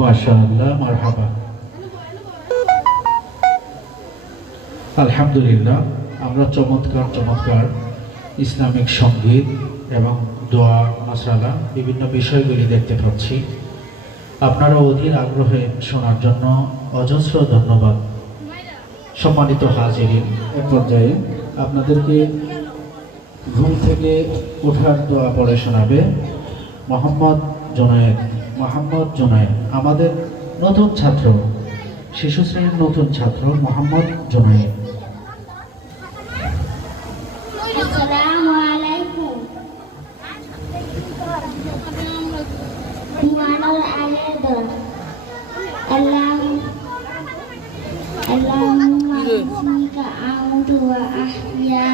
মাশাআল্লাহ, মারহাবা। আলহামদুলিল্লাহ, আমরা চমৎকার চমৎকার ইসলামিক সঙ্গীত এবং দোয়া মাসআলা বিভিন্ন বিষয়গুলি দেখতে পাচ্ছি। আপনারা অধীর আগ্রহে শোনার জন্য অজস্র ধন্যবাদ। সম্মানিত হাজিরিন, এ পর্যায়ে আপনাদেরকে ঘুম থেকে ওঠার দোয়া পড়ে শোনাবে মোহাম্মদ জুনায়েদ। মোহাম্মদ জুনায়েদ আমাদের নতুন ছাত্র, শিশু শ্রেণীর নতুন ছাত্র মোহাম্মদ জুনায়েদ। আসসালামু আলাইকুম। ঘুমানোর আগে দোয়া। আল্লাহুম্মা বিসমিকা আউযু ওয়া আহইয়া।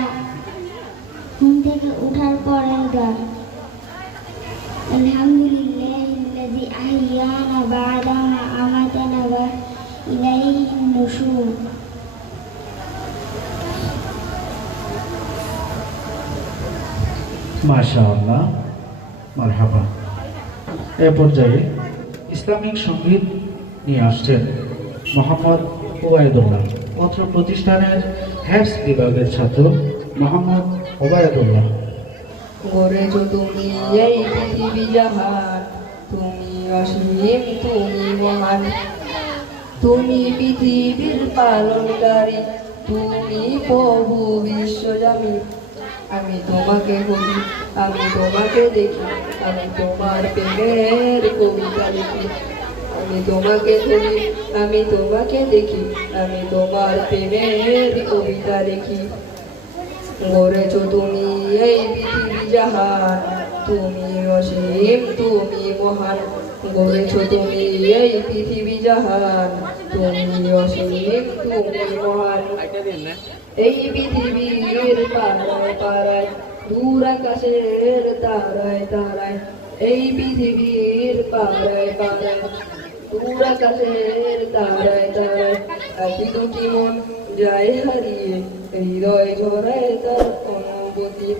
ঘুম থেকে ওঠার পরে দোয়া। আলহামদুলিল্লাহিল্লাযী আহইয়ানা বা'দা মা আমাতানা ওয়া ইলাইহিন নুশুর। মাশাআল্লাহ, মারহাবা। এ পর্যায়ে ইসলামিক সঙ্গীত নিয়ে আসছেন মোহাম্মদ ওবায়দুল্লাহ, অত্র প্রতিষ্ঠানের হ্যাফজ বিভাগের ছাত্র মোহাম্মদ ওবায়দুল্লাহ। গড়েছো তুমি এই পৃথিবী জাহান, তুমি অসীম, তুমি মহান, তুমি পৃথিবীর পালনকারী, তুমি প্রভু বিশ্বজামি। আমি তোমাকে বলি, আমি তোমাকে দেখি, আমি তোমার প্রেমের কবিতা লিখি। আমি তোমাকে বলি, আমি তোমাকে দেখি, আমি তোমার প্রেমের কবিতা লিখি। গড়েছো তুমি এই পৃথিবী জাহান, তুমি অসীম, তুমি মহান। গড়েছো তুমি এই পৃথিবী জাহান, তুমি অসীম, তুমি মহান। এই পৃথিবীর পাড়ায় পাড়ায়, দূর আকাশের তারায় তারায়। এই পৃথিবীর পাড়ায় পাড়ায়, দূর আকাশের তারায় তারায়। একই দুটি মন যায় হারিয়ে, হৃদয় ঝরায় তার অনুভূতি।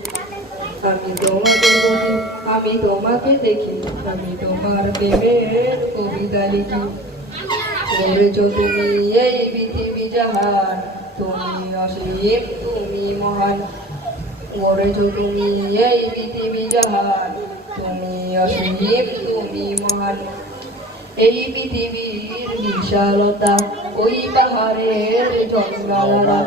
আমি তোমাকে বলি, আমি তোমাকে দেখি, আমি তোমার প্রেমের কবিতা লিখি। গড়েছো তুমি এই পৃথিবী জাহান, তুমি অসীম, তুমি মহান। গড়েছো তুমি এই পৃথিবী জাহান, তুমি অসীম, তুমি মহান। এই পৃথিবীর বিশালতা, ওই পাহাড়ের জঙ্গলরা।